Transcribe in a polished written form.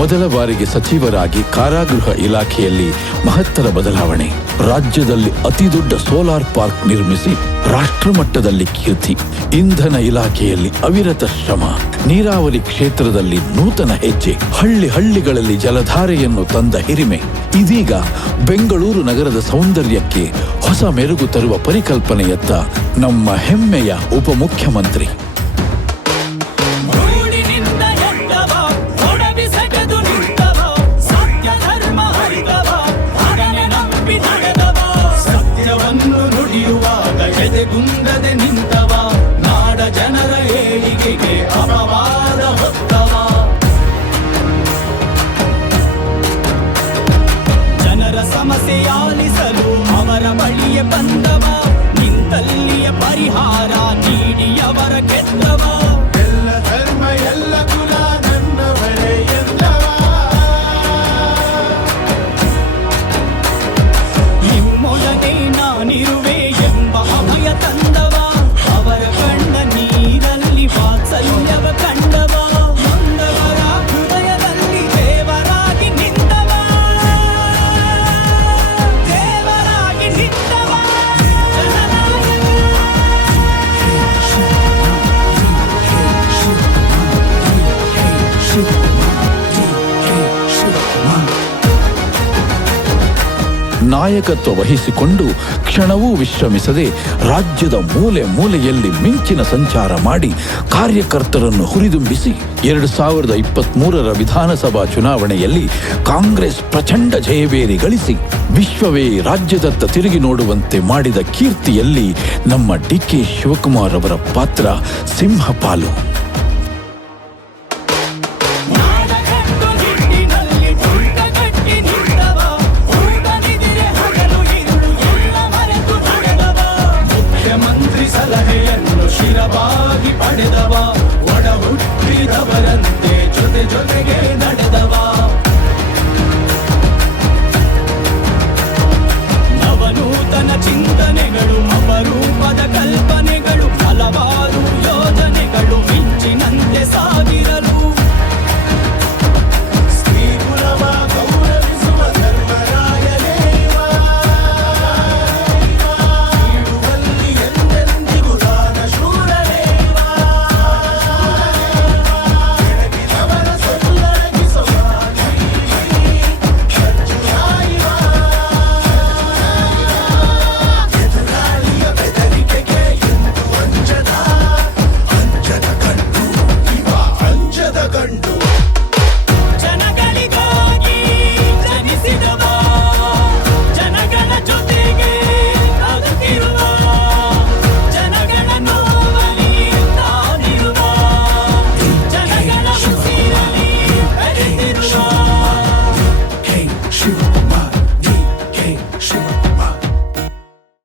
ಮೊದಲ ಬಾರಿಗೆ ಸಚಿವರಾಗಿ ಕಾರಾಗೃಹ ಇಲಾಖೆಯಲ್ಲಿ ಮಹತ್ತರ ಬದಲಾವಣೆ. ರಾಜ್ಯದಲ್ಲಿ ಅತಿದೊಡ್ಡ ಸೋಲಾರ್ ಪಾರ್ಕ್ ನಿರ್ಮಿಸಿ ರಾಷ್ಟ್ರಮಟ್ಟದಲ್ಲಿ ಕೀರ್ತಿ. ಇಂಧನ ಇಲಾಖೆಯಲ್ಲಿ ಅವಿರತ ಶ್ರಮ. ನೀರಾವರಿ ಕ್ಷೇತ್ರದಲ್ಲಿ ನೂತನ ಹೆಜ್ಜೆ. ಹಳ್ಳಿಗಳಲ್ಲಿ ಜಲಧಾರೆಯನ್ನು ತಂದ ಹಿರಿಮೆ. ಇದೀಗ ಬೆಂಗಳೂರು ನಗರದ ಸೌಂದರ್ಯಕ್ಕೆ ಹೊಸ ಮೆರುಗು ತರುವ ಪರಿಕಲ್ಪನೆಯತ್ತ ನಮ್ಮ ಹೆಮ್ಮೆಯ ಉಪಮುಖ್ಯಮಂತ್ರಿ. ಗುಂದದೆ ನಿಂತವ, ನಾಡ ಜನರ ಏಳಿಗೆಗೆ ಅಪವಾದ ಹೊತ್ತವ. ಜನರ ಸಮಸ್ಯೆ ಆಲಿಸಲು ಅವರ ಬಳಿಯೇ ಬಂದವ, ನಿಂತಲ್ಲಿಯ ಪರಿಹಾರ ನೀಡಿ ಅವರ ಗೆದ್ದವ. ಎಲ್ಲ ಧರ್ಮ ಎಲ್ಲ ಕುಲ ನನ್ನವರೇ ಎಂದವ, ನಿಮ್ಮೊಳಗೆ ನಾನಿರುವೆ ಎಂಬ ಅಭಯ ತಂದವ. ಅವರ ಕಣ್ಣ ನೀರಲ್ಲಿ ವಾತ್ಸಲ್ಯವ ಕಂಡವ, ನೊಂದವರ ಹೃದಯದಲ್ಲಿ ದೇವರಾಗಿ ನಿಂತವ, ದೇವರಾಗಿ ನಿಂತವ. ನಾಯಕತ್ವ ವಹಿಸಿಕೊಂಡು ಕ್ಷಣವೂ ವಿಶ್ರಮಿಸದೆ ರಾಜ್ಯದ ಮೂಲೆ ಮೂಲೆಯಲ್ಲಿ ಮಿಂಚಿನ ಸಂಚಾರ ಮಾಡಿ ಕಾರ್ಯಕರ್ತರನ್ನು ಹುರಿದುಂಬಿಸಿ 2023ರ ವಿಧಾನಸಭಾ ಚುನಾವಣೆಯಲ್ಲಿ ಕಾಂಗ್ರೆಸ್ ಪ್ರಚಂಡ ಜಯಬೇರಿ ಗಳಿಸಿ ವಿಶ್ವವೇ ರಾಜ್ಯದತ್ತ ತಿರುಗಿ ನೋಡುವಂತೆ ಮಾಡಿದ ಕೀರ್ತಿಯಲ್ಲಿ ನಮ್ಮ ಡಿ.ಕೆ. ಶಿವಕುಮಾರ್ ಅವರ ಪಾತ್ರ ಸಿಂಹಪಾಲು. ಮುಖ್ಯಮಂತ್ರಿ ಸಲಹೆಯನ್ನು ಶಿರವಾಗಿ ಪಡೆದವ, ಒಡ ಹುಟ್ಟಿದವರಂತೆ ಜೊತೆಗೆ ನಡೆದವ. ನವನೂತನ ಚಿಂತನೆಗಳು ಅಪರೂಪದ ಕಲ್ಪನೆ.